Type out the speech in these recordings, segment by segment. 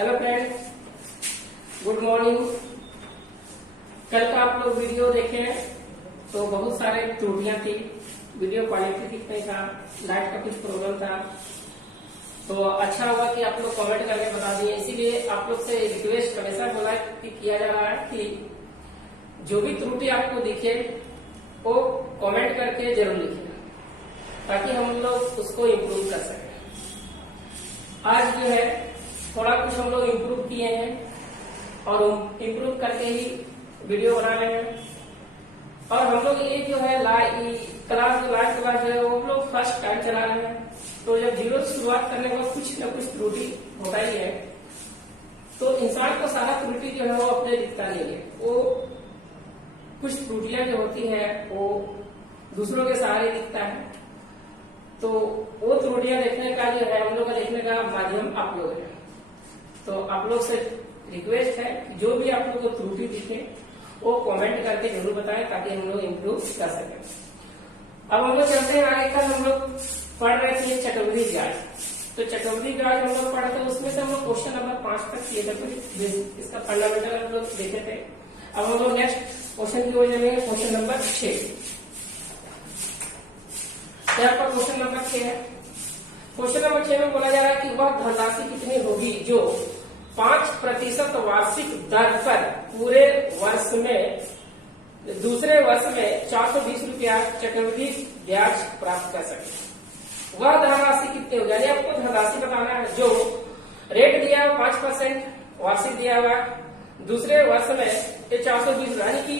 Hello friend, good morning. कल का आप लोग वीडियो देखे तो बहुत सारे त्रुटियां थी, वीडियो क्वालिटी ठीक नहीं था, लाइट का कुछ प्रॉब्लम था। तो अच्छा हुआ कि आप लोग कमेंट करके बता दिए। इसीलिए आप लोग से रिक्वेस्ट हमेशा बोला कि किया जा रहा है कि जो भी त्रुटि आपको दिखे वो कमेंट करके जरूर लिखिए, ताकि हम लोग उसको इम्प्रूव कर सकें। आज जो है थोड़ा कुछ हम लोग इम्प्रूव किए हैं और इम्प्रूव करके ही वीडियो बना रहे हैं। और हम लोग ये जो है क्लास जो है वो हम लोग फर्स्ट टाइम चला रहे हैं। तो जब जीरो से शुरुआत करने के बाद कुछ न कुछ त्रुटि होता ही है। तो इंसान को सारा त्रुटि जो है वो अपने दिखता नहीं है, वो कुछ त्रुटियां जो होती है वो दूसरों के सहारे दिखता है। तो वो त्रुटियां देखने का जो है हम लोग का देखने का माध्यम आप लोग है। तो आप लोग से रिक्वेस्ट है कि जो भी आप लोग को त्रुटि दिखे वो कमेंट करके जरूर बताएं, ताकि हम लोग इम्प्रूव कर सकें। अब हम लोग चलते हैं आगे। कल हम लोग पढ़ रहे थे चक्रवृद्धि ब्याज। तो चक्रवृद्धि ब्याज हम लोग पढ़े थे, उसमें से हम लोग क्वेश्चन नंबर 5 तक किए थे, इसका फंडामेंटल हम लोग देखे थे। अब हम लोग नेक्स्ट क्वेश्चन की ओर जाएंगे, क्वेश्चन नंबर 6। यहाँ पर क्वेश्चन नंबर 6 है। क्वेश्चन नंबर 6 में बोला जा रहा है कि वह धनराशि कितनी होगी जो 5% वार्षिक दर पर पूरे वर्ष में दूसरे वर्ष में 420 रुपया चक्रवृद्धि ब्याज प्राप्त कर सके। वह धनराशि कितनी होगी, यानी आपको धनराशि बताना है जो रेट दिया हुआ 5% वार्षिक दिया हुआ, दूसरे वर्ष में ये 420, यानी कि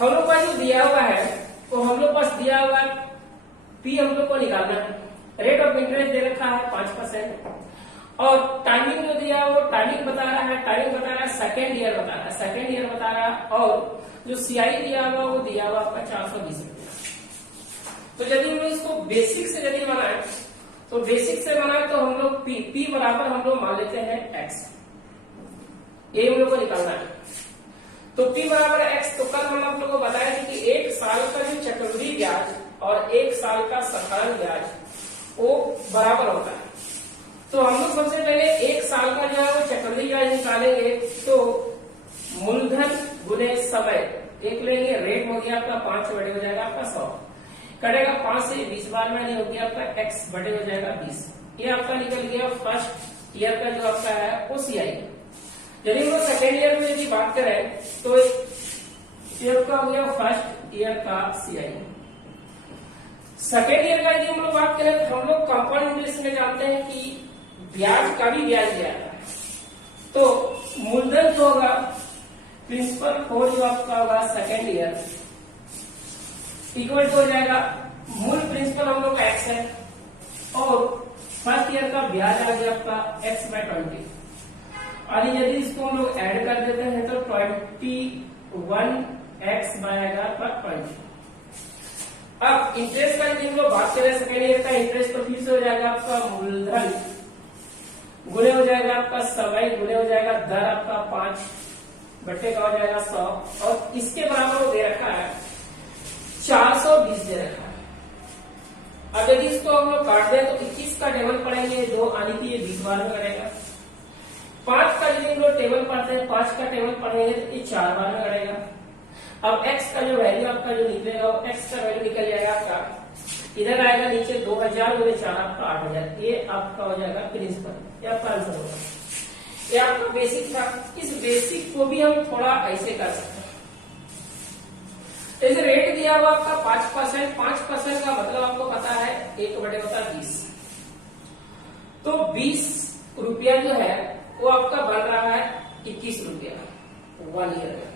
हम लोग का जो दिया हुआ है वो हम लोग पास दिया हुआ पी हम लोग को निकालना है। रेट ऑफ इंटरेस्ट दे रखा है 5%, और टाइमिंग जो दिया है वो टाइमिंग बता रहा है सेकेंड ईयर बता रहा है, और जो सीआई दिया हुआ वो दिया हुआ आपका 420 रुपया। तो यदि हम इसको बेसिक से यदि बनाए तो हम लोग पी बराबर हम लोग मान लेते हैं एक्स, ये हम लोग को निकालना है। तो पी बराबर एक्स। तो कल हम आप लोग को बताया था कि एक साल का जो चक्रवृद्धि ब्याज और एक साल का साधारण ब्याज वो बराबर होता है। तो हम लोग सबसे पहले एक साल का जो है वो चक्रवृद्धि ब्याज निकालेंगे। तो मूलधन गुने समय एक लेंगे, रेट हो गया आपका 5 बटे हो जाएगा आपका 100, कटेगा 5 से 20 बार में, नहीं हो गया आपका एक्स बटे हो जाएगा 20। ये आपका निकल गया फर्स्ट ईयर का जो आपका है वो सीआई। यदि हम लोग सेकेंड ईयर में यदि बात करें तो ये आपका हो गया फर्स्ट ईयर का सीआई। सेकेंड ईयर का यदि हम लोग बात करें तो हम लोग कंपाउंड इंटरेस्ट में जानते हैं कि ब्याज का भी ब्याज दिया है। तो मूलधन जो होगा प्रिंसिपल फोर जो आपका होगा सेकेंड ईयर इक्वल टू हो जाएगा मूल प्रिंसिपल हम लोग का एक्स है, और फर्स्ट ईयर का ब्याज आ गया आपका एक्स बाय 20। और यदि इसको हम लोग ऐड कर देते हैं तो 21 एक्स बाय आएगा आपका 20। अब इंटरेस्ट का यदि हम लोग बात करें सेकेंड ईयर का इंटरेस्ट, तो फिर से हो जाएगा आपका मूलधन गुणे हो जाएगा आपका समय गुणे हो जाएगा दर आपका 5 बट्टे का हो जाएगा 100, और इसके बराबर वो दे रखा है 420 दे रखा है। अब यदि इसको हम लोग काट दें तो 21 का टेबल पढ़ेंगे, 2 आनी थी, ये 20 बार में करेगा। 5 का यदि हम लोग टेबल पढ़ते हैं, 5 का टेबल पढ़ेंगे तो ये 4 बार में करेगा। अब x का जो वैल्यू आपका जो निकलेगा वो x का वैल्यू निकल जाएगा आपका, इधर आएगा नीचे 2000 गुणे 4 आपका 8000। ये आपका हो जाएगा प्रिंसिपल, ये आपका आंसर होगा। ये आपका बेसिक था। इस बेसिक को भी हम थोड़ा ऐसे कर सकते हैं। जैसे रेट दिया हुआ आपका 5% का मतलब आपको पता है 1 बटे होता 20। तो 20 रुपया जो है वो आपका बन रहा है 21 रुपया 1 ईयर का।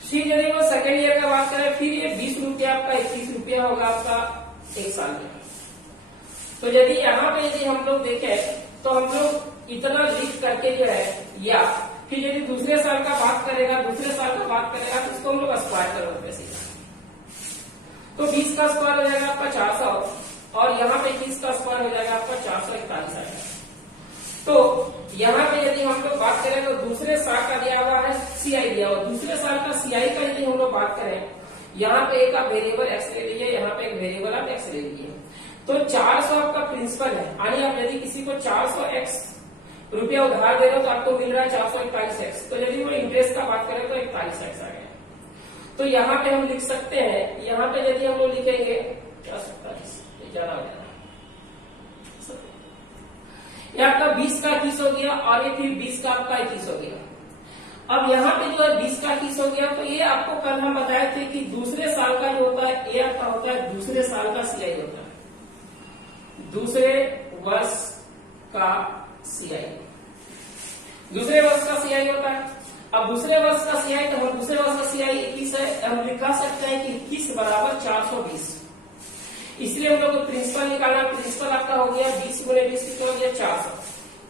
फिर यदि वो सेकेंड ईयर का बात करें, फिर ये 20 रुपया आपका 21 रुपया होगा आपका 1 साल में। तो यदि यहाँ पे यदि हम लोग देखें तो हम लोग इतना लिख करके जो है, या फिर यदि दूसरे साल का बात करेगा तो उसको हम लोग स्क्वायर करोगे सीधा। तो 20 का स्क्वायर हो जाएगा आपका 400, और यहाँ पे 21 का स्क्वायर हो जाएगा आपका 441 आएगा। तो यहाँ पे यदि हम लोग बात करें तो दूसरे साल का दिया हुआ है सीआई दिया हुआ, दूसरे साल का सीआई का यदि हम लोग बात करें, यहाँ पे एक आप वेरिएबल एक्स ले लीजिए, यहाँ पे एक वेरिएबल आप एक्स ले लीजिए। तो 400 आपका प्रिंसिपल है, यानी आप यदि किसी को 400 एक्स रुपया उधार दे रहे हो तो आपको मिल रहा है 441x, तो यदि वो इंटरेस्ट का बात करें तो 41x आ गया। तो यहाँ पे हम लिख सकते हैं, यहाँ पे यदि हम लोग लिखेंगे 47, ज्यादा हो जाएगा, ये आपका 20 का 21 हो गया और ये फिर 20 का आपका 21 हो गया। अब यहाँ पे जो है 20 का 21 हो गया, तो ये आपको कल हम बताए थे कि दूसरे साल का जो होता है ये आपका होता है दूसरे साल का सीआई होता है, दूसरे वर्ष का सीआई, दूसरे वर्ष का सीआई होता है। अब दूसरे वर्ष का सीआई, तो हम दूसरे वर्ष का सीआई 21 है, हम लिखा सकते हैं कि 21 बराबर 420, इसलिए हम लोग को प्रिंसिपल निकालना, प्रिंसिपल आपका हो गया 20 गुणे 20 कितना हो गया 400,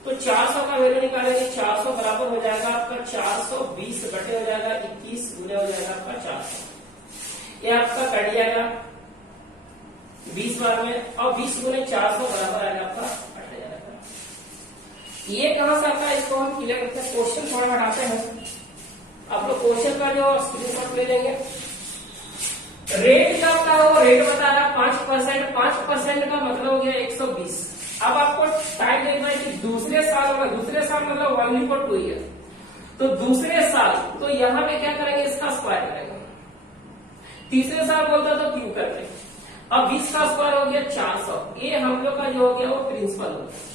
तो 400 का वैल्यू निकालेंगे, 400 बराबर हो जाएगा आपका 420 बटे हो जाएगा 21 गुणे हो जाएगा आपका 400, ये आपका कट जाएगा 20 बार में, और 20 गुणे 400 बराबर आएगा आपका 8000। ये कहां से आता है इसको हम क्लियर करते हैं, क्वेश्चन थोड़ा हटाते हैं, आप लोग क्वेश्चन का जो स्क्रीनशॉट ले लेंगे। रेट का आपका वो रेट बता रहा है 5%, 5% का मतलब हो गया 120। अब आपको टाइम देखना है कि दूसरे साल होगा, दूसरे साल मतलब 1/2 ईयर, तो दूसरे साल, तो यहाँ पे क्या करेंगे इसका स्क्वायर करेंगे, तीसरे साल बोलता तो क्यों करते हैं। अब 20 का स्क्वायर हो गया 400, ये हम लोग का जो हो गया वो प्रिंसिपल हो गया।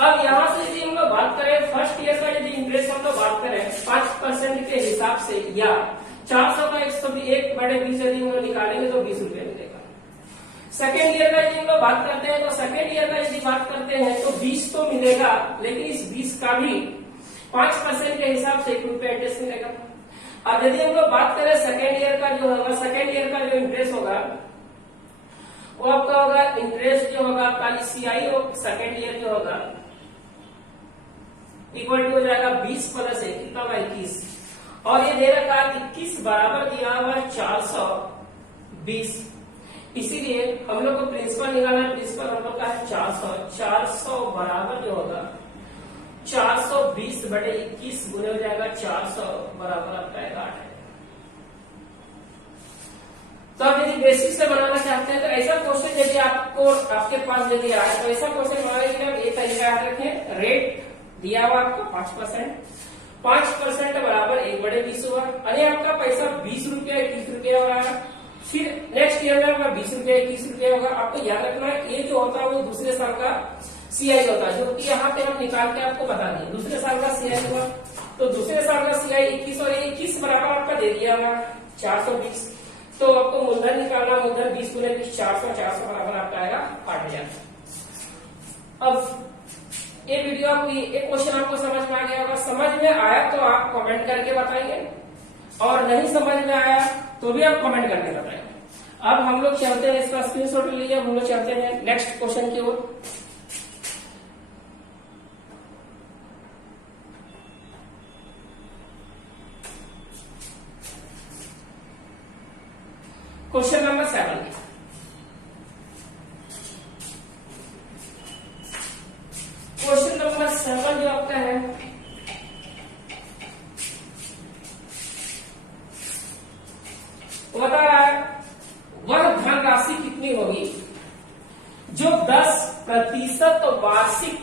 अब यहाँ से यदि हम लोग बात करें फर्स्ट ईयर का, यदि इंटरेस्ट हम लोग बात करें 5% के हिसाब से, या 400 का 101 बटे 20 यदि हम लोग निकालेंगे तो 20 रुपए मिलेगा। सेकेंड ईयर का यदि हम लोग बात करते हैं, तो सेकेंड ईयर का यदि बात करते हैं तो 20 तो मिलेगा, लेकिन इस 20 का भी 5% के हिसाब से 1 रुपया इंटरेस्ट मिलेगा। अब यदि हम लोग बात करें सेकेंड ईयर का जो होगा, सेकेंड ईयर का जो इंटरेस्ट होगा वो आपका होगा, इंटरेस्ट जो होगा आपका सीआई और सेकेंड ईयर जो होगा इक्वल टू हो जाएगा 20 प्लस 1 कितना होगा 21, और ये दे रखा है 21 बराबर दिया हुआ 420, इसीलिए हम लोग को प्रिंसिपल निकालना है, प्रिंसिपल हम लोग का है 400 बराबर जो होगा 420 बटे 21 गुने हो जाएगा 400 बराबर आपका आएगा 8। तो आप यदि बेसिक से बनाना चाहते हैं तो ऐसा क्वेश्चन यदि आपको आपके पास यदि आए तो ऐसा क्वेश्चन बनाने के लिए आप एक तरीका याद रखें, रेट दिया हुआ आपको 5% बराबर 1/20 हुआ, अरे आपका पैसा 20 रुपया 21 रुपया हो रहा है, फिर नेक्स्ट ईयर में आपका 20 रुपया 21 रुपया होगा। आपको याद रखना है ये जो होता है वो दूसरे साल का सीआई होता है, जो कि यहाँ पे हम निकाल के आपको बता दें, दूसरे साल का सीआई हुआ, तो दूसरे साल का सीआई 21 और 21 बराबर आपका दे दिया हुआ 420, तो आपको मूलधन निकालना, मूलधन 20 गुने 20 400 बराबर आपका आएगा 8000। अब ये वीडियो आपको, ये क्वेश्चन आपको समझ में आ गया होगा, समझ में आया तो आप कमेंट करके बताइए, और नहीं समझ में आया तो भी आप कमेंट करके बताइए। अब हम लोग चलते हैं, इसका स्क्रीनशॉट लीजिए, हम लोग चलते हैं नेक्स्ट क्वेश्चन की ओर। क्वेश्चन नंबर 7, क्वेश्चन नंबर 7 जो आपका है बता रहा है वह धनराशि कितनी होगी जो 10% वार्षिक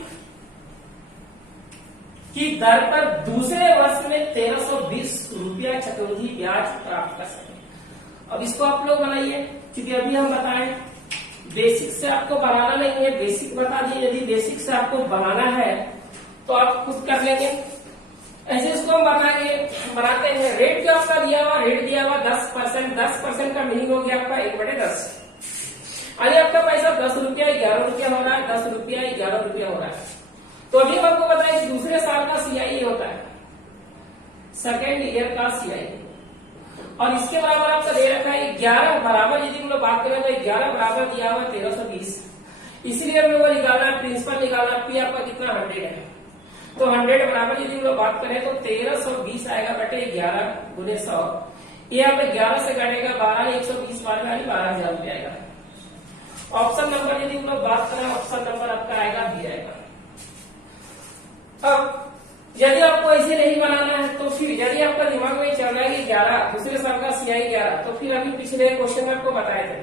की दर पर दूसरे वर्ष में 1320 रुपया चक्रवृद्धि ब्याज प्राप्त कर सके। अब इसको आप लोग बनाइए, क्योंकि अभी हम बताएं बेसिक से आपको बनाना नहीं है, बेसिक बता दिए, यदि बेसिक से आपको बनाना है तो आप खुद कर लेंगे। ऐसे इसको हम बनाते हैं। रेट जो आपका दिया हुआ, रेट दिया हुआ 10%, 10% का मीनिंग हो गया आपका 1/10। अरे आपका पैसा 10 रुपया 11 रुपया हो रहा है, 10 रुपया 11 रुपया हो रहा है, तो अभी हम आपको बताएं कि दूसरे साल का सीआई होता है सेकेंड ईयर का सीआई, और इसके बराबर आपका दे रखा है 11 बराबर, यदि हम लोग बात करें तो 11 बराबर दिया हुआ 1320, इसलिए हम लोग को निकालना है, प्रिंसिपल निकालना, पी आपका कितना 100 है, तो 100 बराबर यदि हम लोग बात करें तो 1320 आएगा बटे 11 गुने 100, ये आप 11 से घटेगा 12, 120 बार में 12,000 रुपया आएगा। ऑप्शन नंबर यदि हम लोग बात करें, ऑप्शन नंबर आपका आएगा बी आएगा। अब यदि आपको ऐसे नहीं बनाना है तो फिर यदि आपका दिमाग में चल रहा है कि 11 दूसरे साल का सीआई 11, तो फिर अभी पिछले क्वेश्चन में आपको बताए थे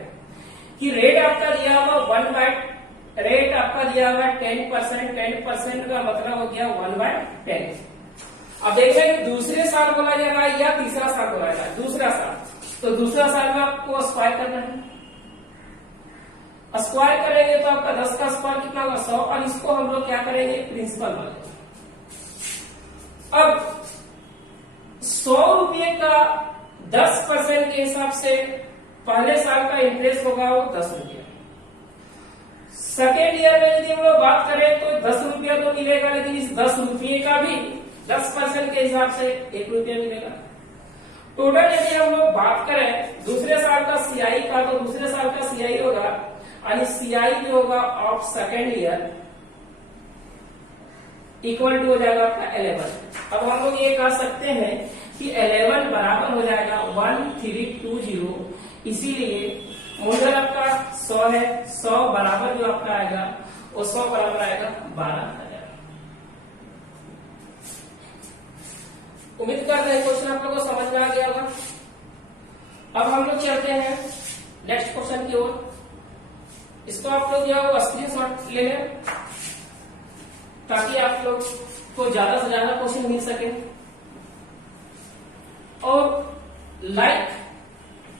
कि रेट आपका दिया हुआ रेट आपका दिया हुआ है 10%, 10% का मतलब हो गया 1/10। अब देखें दूसरे साल बोला जा रहा है या तीसरा साल बोला जा रहा है, दूसरा साल, तो दूसरा साल में आपको स्क्वायर करना है। स्क्वायर करेंगे तो आपका 10 का स्क्वायर कितना होगा 100, और इसको हम लोग क्या करेंगे प्रिंसिपल वाले। अब 100 रुपये का 10% के हिसाब से पहले साल का इंटरेस्ट होगा वो 10 रुपया। सेकेंड ईयर में यदि हम लोग बात करें तो 10 रुपया तो मिलेगा, लेकिन इस 10 रुपये का भी 10% के हिसाब से 1 रुपया मिलेगा। टोटल यदि हम लोग बात करें दूसरे साल का सीआई का, तो दूसरे साल का सीआई होगा, यानी सीआई जो होगा of second year equal to हो जाएगा आपका 11। अब हम लोग ये कह सकते हैं कि 11 बराबर हो जाएगा 1320, इसीलिए मूलधन आपका 100 है, 100 बराबर जो आपका आएगा वो 100 बराबर आएगा 12,000। उम्मीद करते हैं क्वेश्चन आप लोगों को समझ में आ गया होगा। अब हम लोग चलते हैं नेक्स्ट क्वेश्चन की ओर। इसको आप लोग जो है वो स्क्रीनशॉट ले लें ताकि आप लोग को ज्यादा से ज्यादा क्वेश्चन मिल सके, और लाइक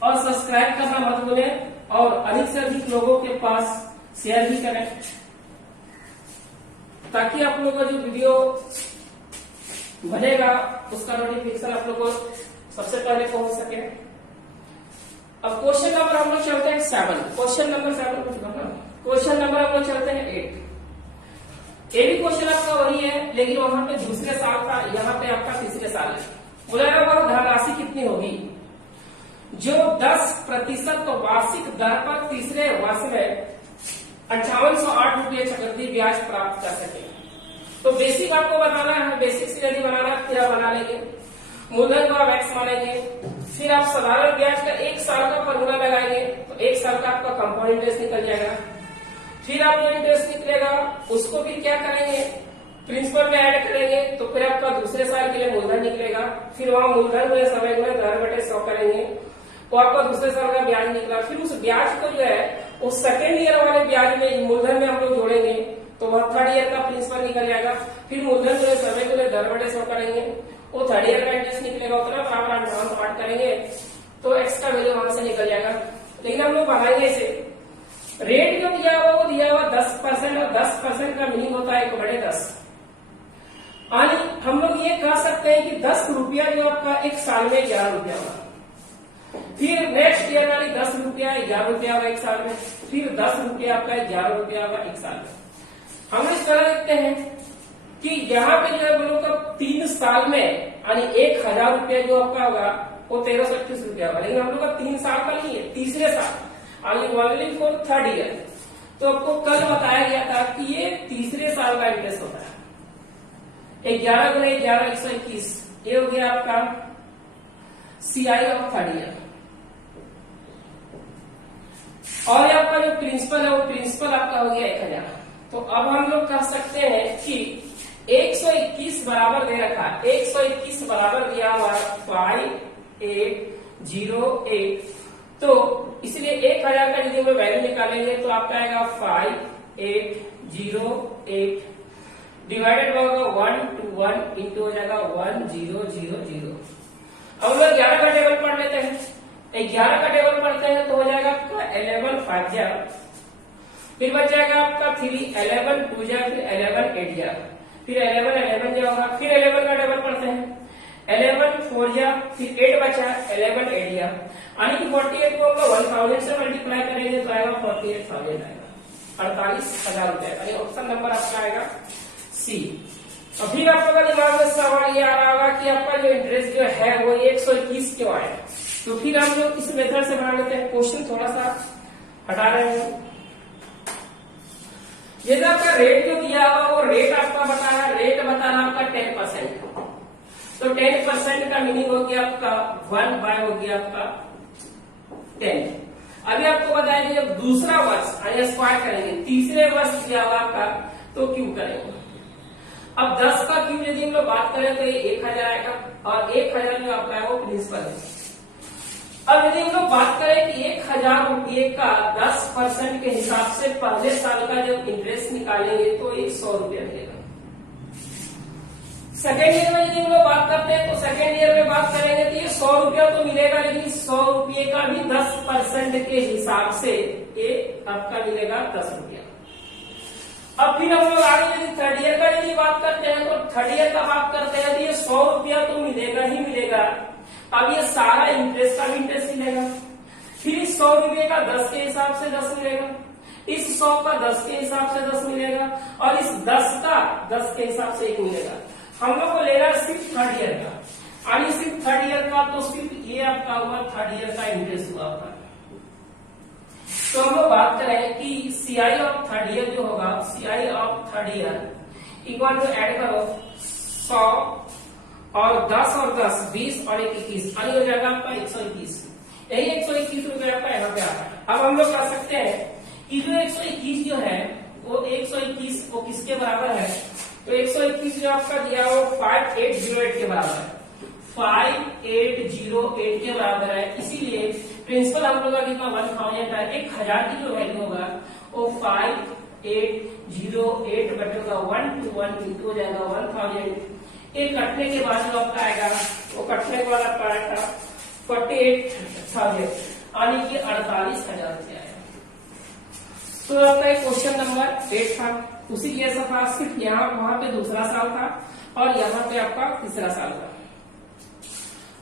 और सब्सक्राइब करना मत भूलें, और अधिक से अधिक लोगों के पास शेयर भी करें ताकि आप लोगों का जो वीडियो बनेगा उसका नोटिफिकेशन आप लोग को सबसे पहले पहुंच सके। अब क्वेश्चन नंबर हम लोग चलते हैं 7, क्वेश्चन नंबर 7 को चुका, क्वेश्चन नंबर हम लोग चलते हैं 8। ये भी क्वेश्चन आपका वही है, लेकिन वहां पे दूसरे साल का, यहाँ पे आपका तीसरे साल है। बोला वह धनराशि कितनी होगी जो 10% वार्षिक दर पर तीसरे वर्ष में 5808 रुपये चक्रवृद्धि ब्याज प्राप्त कर सके। तो बेसिक आपको बताना है, बेसिक से यदि बनाना है फिर आप बना लेंगे, मूलधन को आप एक्स मानेंगे, फिर आप साधारण ब्याज का 1 साल का फॉर्मूला लगाएंगे, तो 1 साल का आपका कंपाउंड इंटरेस्ट निकल जाएगा। फिर आप जो इंटरेस्ट निकलेगा उसको भी क्या करेंगे प्रिंसिपल में ऐड करेंगे, तो फिर आपका दूसरे साल के लिए मूलधन निकलेगा। फिर वहां मूलधन में समय में 10/100 करेंगे तो आपका दूसरे साल का ब्याज निकला। फिर उस ब्याज को जो है वो सेकेंड ईयर वाले ब्याज में मूलधन में हम लोग जोड़ेंगे, तो वह थर्ड ईयर का प्रिंसिपल निकल जाएगा। फिर मूलधन जो है समय को 10/100 करेंगे, वो थर्ड ईयर का इंटरेस्ट निकलेगा, उतना बराबर 5808 करेंगे तो एक्स का वैल्यू वहां से निकल जाएगा। लेकिन हम लोग बनाएंगे इसे, रेट जो दिया हुआ वो दिया हुआ 10%, और 10% का मीनिंग होता है 1/10। यानी हम लोग ये कह सकते हैं कि 10 रुपया जो आपका 1 साल में 11 रुपया होगा, फिर नेक्स्ट ईयर वाली 10 रुपया 11 रुपया होगा 1 साल में, फिर 10 रुपया आपका 11 रुपया होगा 1 साल में। हम इस तरह देखते हैं कि यहाँ पे जो है बोलो तो 3 साल में यानी 1000 रुपया जो आपका होगा वो 1331 रुपया होगा, लेकिन हम लोग का 3 साल का नहीं है, तीसरे साल ओनली फॉर थर्ड ईयर। तो आपको कल बताया गया था कि ये तीसरे साल का इंटरेस्ट होता है। 11 गुना 11 121, ये हो गया आपका सीआई ऑफ थर्ड ईयर। और ये आपका जो प्रिंसिपल है वो प्रिंसिपल आपका हो गया 1000। तो अब हम लोग कह सकते हैं कि 121 बराबर दे रखा है, 121 बराबर दिया हुआ 5808, तो इसलिए 1000 का यदि हम वैल्यू निकालेंगे तो आपका आएगा 5808 डिवाइडेड होगा 1 to 1 इंटू हो जाएगा 1000। अब लोग 11 का टेबल पढ़ लेते हैं, 11 का टेबल पढ़ते हैं तो हो जाएगा आपका 11 5 फिर बच जाएगा आपका 3 11 2 फिर 11 8 फिर 11 जो होगा, फिर 11 का टेबल पढ़ते हैं 11 4 फिर 8 बचा 11 8 यानी कि 48 को हम 1000 से मल्टीप्लाई करेंगे तो आएगा 48,000 आएगा, 48,000 रुपए। यानी ऑप्शन नंबर आपका आएगा सी। और फिर आप लोगों का दिमाग में सवाल ये आ रहा होगा कि आपका जो इंटरेस्ट जो है वो 121 क्यों आया। तो फिर हम लोग इस मेथड से बना लेते हैं, क्वेश्चन थोड़ा सा हटा रहे हैं। जैसे आपका रेट जो दिया हुआ वो रेट आपका बताया, रेट बताना आपका 10%, तो 10% का मीनिंग हो गया आपका 1 हो गया आपका 10। अभी आपको बताया कि जब दूसरा वर्ष स्क्वायर करेंगे, तीसरे वर्ष दिया हुआ आपका तो क्यों करेंगे। अब 10 का क्यों यदि हम लोग बात करें तो ये 1000 आएगा, और 1000 जो आपका है वो प्रिंसिपल है। अब यदि हम लोग बात करें कि 1000 रुपये का 10% के हिसाब से पहले साल का जब इंटरेस्ट निकालेंगे तो 100 रुपया मिलेगा। सेकेंड ईयर में यदि हम लोग बात करते हैं तो सेकेंड ईयर में बात करेंगे तो ये 100 रुपया तो मिलेगा, लेकिन 100 रुपये का भी 10% के हिसाब से ये आपका मिलेगा 10 रुपया। अब फिर हम लोग आगे यदि थर्ड ईयर का यदि बात करते हैं तो थर्ड ईयर का बात करते हैं तो ये 100 रुपया तो मिलेगा ही मिलेगा। अब ये सारा इंटरेस्ट का भी इंटरेस्ट मिलेगा, फिर इस 100 रुपये का 10 के हिसाब से 10 मिलेगा, इस 100 का 10 के हिसाब से 10 मिलेगा, और इस 10 का 10 के हिसाब से 1 मिलेगा। हम लोग को लेना सिर्फ थर्ड ईयर का, और सिर्फ थर्ड ईयर का तो सिर्फ ये आपका हुआ थर्ड ईयर का इंटरेस्ट हुआ आपका। तो हम लोग बात करें कि CI ऑफ थर्ड ईयर जो होगा, CI of third year equal to add करो 100 और 10 और 10 20 और 1 21, यानी हो जाएगा आपका 121। यही 121 रुपये आपका यहाँ पे आता है। अब हम लोग कर सकते हैं कि जो 121 जो है वो 121 वो किसके बराबर है, तो 121 जो आपका दिया वो 5808 के बराबर है, 5808 के बराबर है। इसीलिए प्रिंसिपल हम लोग का कितना 1000 है, 1000 की जो वैल्यू होगा वो 5808 बटेगा 1 to 1 इंटू हो जाएगा 1000। ये कटने के बाद जो आपका आएगा वो कटने के बाद आपका आएगा 48,000 यानी कि 48,000 से आएगा। तो आपका एक क्वेश्चन नंबर 8 था, उसी जैसा था, सिर्फ यहाँ वहां पे दूसरा साल था और यहाँ पे आपका तीसरा साल था।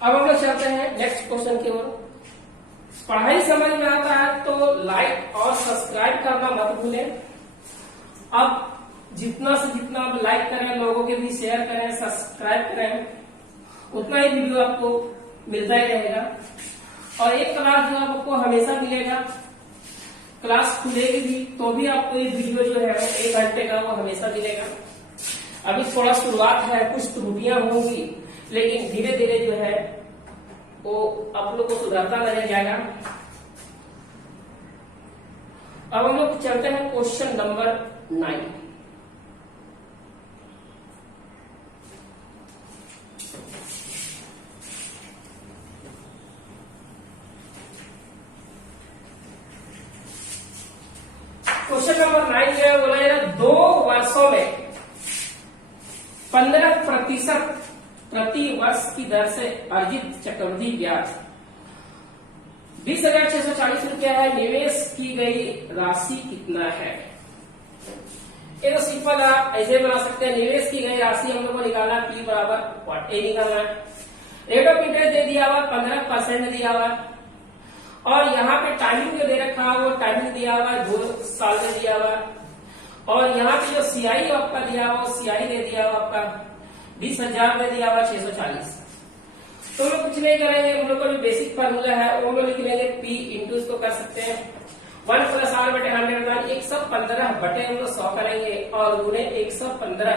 अब हम लोग चलते हैं नेक्स्ट क्वेश्चन की ओर। पढ़ाई समझ में आता है तो लाइक और सब्सक्राइब करना मत भूलें। अब जितना से जितना आप लाइक करें, लोगों के भी शेयर करें, सब्सक्राइब करें, उतना ही वीडियो आपको मिलता ही रहेगा। और एक क्लास जो आपको हमेशा मिलेगा, क्लास खुलेगी भी तो भी आपको ये वीडियो जो है 1 घंटे का वो हमेशा मिलेगा। अभी थोड़ा शुरुआत है, कुछ त्रुटियां होंगी, लेकिन धीरे धीरे जो है वो आप लोग को सुधारता नजर जाएगा। अब हम लोग चलते हैं क्वेश्चन नंबर 9। क्वेश्चन नंबर 9 जो है बोला जा रहा 2 वर्षों में 15% प्रति वर्ष की दर से अर्जित चक्रवृद्धि ब्याज 20,640 रुपया है। निवेश की गई राशि कितना है? ये तो सिंपल आप ऐसे बना सकते हैं। निवेश की गई राशि हम लोग को निकालना P बराबर ए निकालना है। रेट ऑफ इंटरेस्ट दे दिया हुआ 15% दिया हुआ, और यहाँ पे टाइमिंग जो दे रखा है वो टाइमिंग दिया हुआ 2 साल में दिया हुआ, और यहाँ पे जो CI आपका दिया हुआ CI दे दिया हुआ आपका 20,000 में दिया हुआ 640। तो हम लोग कुछ नहीं करेंगे, हम लोग का जो बेसिक फार्मूला है वो लोग लिख लेंगे P इंटू इसको कर सकते हैं 1 + R बटे 100 115 बटे हम लोग 100 करेंगे और गुणे 115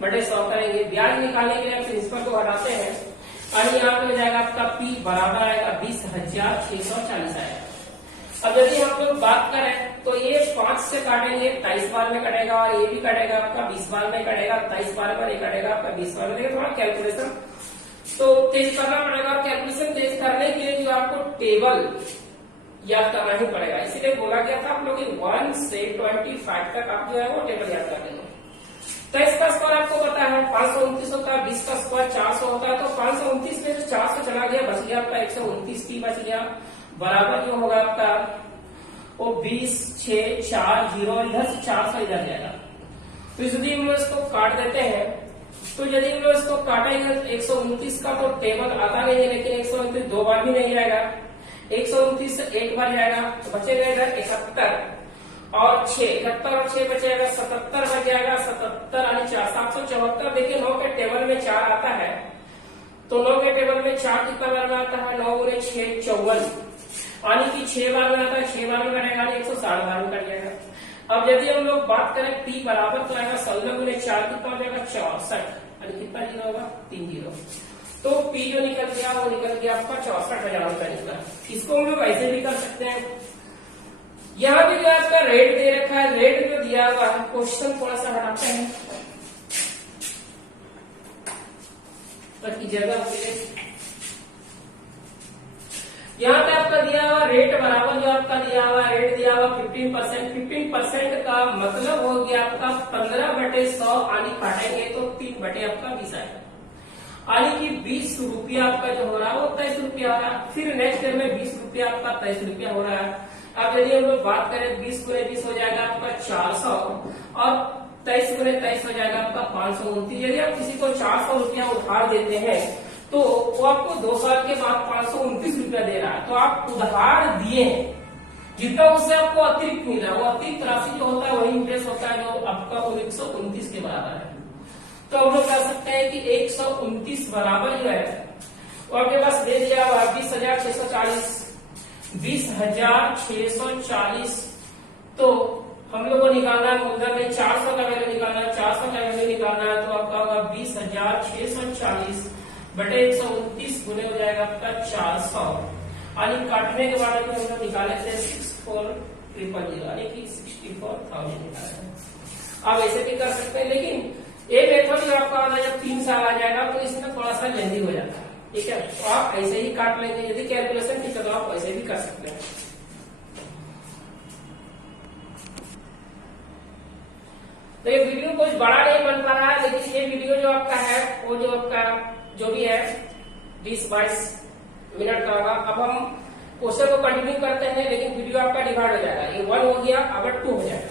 बटे 100 करेंगे। ब्याज निकालने के लिए प्रिंसिपल को हटाते हैं और यहाँ पे हो जाएगा आपका P बराबर आएगा 20,640 आएगा। अब यदि हम लोग बात करें तो ये 5 से काटेंगे 23 बार में कटेगा, और ये भी कटेगा आपका 20 बार में कटेगा, 23 बार में कटेगा आपका 20 बार में। थोड़ा कैलकुलेशन तो तेज करना पड़ेगा, और कैलकुलेशन तेज करने के लिए जो आपको टेबल याद करना ही पड़ेगा। इसीलिए बोला गया था आप लोग 1 से 25 तक आप जो है वो टेबल याद कर लेंगे। 23 का स्क्वायर आपको पता है 529 होता है, 20 का स्क्वायर 400 होता है, तो 529 में जो 400 चला गया बच गया आपका 129 की बच गया, बराबर जो होगा आपका वो 20 6 4 0 इधर से 400 इधर जाएगा। तो यदि हम लोग इसको काट देते हैं तो यदि हम लोग इसको काटेंगे 129 का तो टेबल आता नहीं है, लेकिन 129 2 बार भी नहीं जाएगा, 129 से 1 बार जाएगा तो बचेगा इधर 71 और 6 71 और 6 बचेगा 77 बच जाएगा। 77 यानी 774। देखिए 9 के टेबल में 4 आता है, तो 9 के टेबल में 4 कितना बार में आता है? 9 गुणे 6 54, यानी कि 6 बार में आता है, 6 बार में कटेगा 160 बार में कट जाएगा। अब यदि हम लोग बात करें P बराबर तो आएगा 16 गुणे 4 कितना हो जाएगा 64, यानी कितना जीरो होगा 3 जीरो। तो P जो निकल गया वो निकल गया आपका 64,000 रुपया निकला। इसको हम लोग ऐसे भी कर सकते हैं। यहाँ पे जो आपका रेट दे रखा है, रेट जो दिया हुआ है, क्वेश्चन थोड़ा सा हटाते हैं ताकि जगह मिले। यहाँ पे आपका दिया हुआ रेट बराबर जो आपका दिया हुआ रेट दिया हुआ 15%। 15% का मतलब हो गया आपका 15/100 आनी काटेंगे तो 3/20 आपका 20 आएगा। यानी कि 20 रुपया आपका जो हो रहा है वो 23 रुपया हो रहा है। फिर नेक्स्ट ईयर में 20 रुपया आपका 23 रुपया हो रहा है। अब यदि हम लोग बात करें 20 × 20 हो जाएगा आपका 400 और 23 × 23 हो जाएगा आपका 529। यदि आप किसी को 400 रुपया उधार देते हैं तो वो आपको 2 साल के बाद 529 रुपया दे रहा है। तो आप उधार दिए हैं, जितना उससे आपको अतिरिक्त मिला वो अतिरिक्त राशि जो होता है वही इंटरेस्ट होता है जो आपका 129 के बराबर है। तो हम लोग कह सकते हैं कि 129 बराबर जो है वो आपके पास दे दिया हुआ 20,640। 20,640 तो हम लोग को निकालना है मूलधन में 400 का वैल्यू निकालना है। 400 का वैल्यू निकालना है तो आपका होगा 20,640 बटे 129 गुने हो जाएगा आपका 400। यानी काटने के बाद हम लोग निकाले थे 64,000 यानी कि 64,000 निकाले। आप ऐसे भी कर सकते हैं, लेकिन ये मेथड जो आपका वाला जब 3 साल आ जाएगा तो इसमें थोड़ा सा लेंदी हो जाता है। ठीक है, तो आप ऐसे ही काट लेंगे। यदि कैलकुलेशन ठीक है तो आप ऐसे भी कर सकते हैं। तो ये वीडियो कुछ बड़ा नहीं बन पा रहा है, लेकिन ये वीडियो जो आपका है वो जो आपका जो भी है 20-22 मिनट का होगा। अब हम क्वेश्चन को कंटिन्यू करते हैं, लेकिन वीडियो आपका डिवाइड हो जाएगा। ये 1 हो गया, अब 2 हो जाएगा।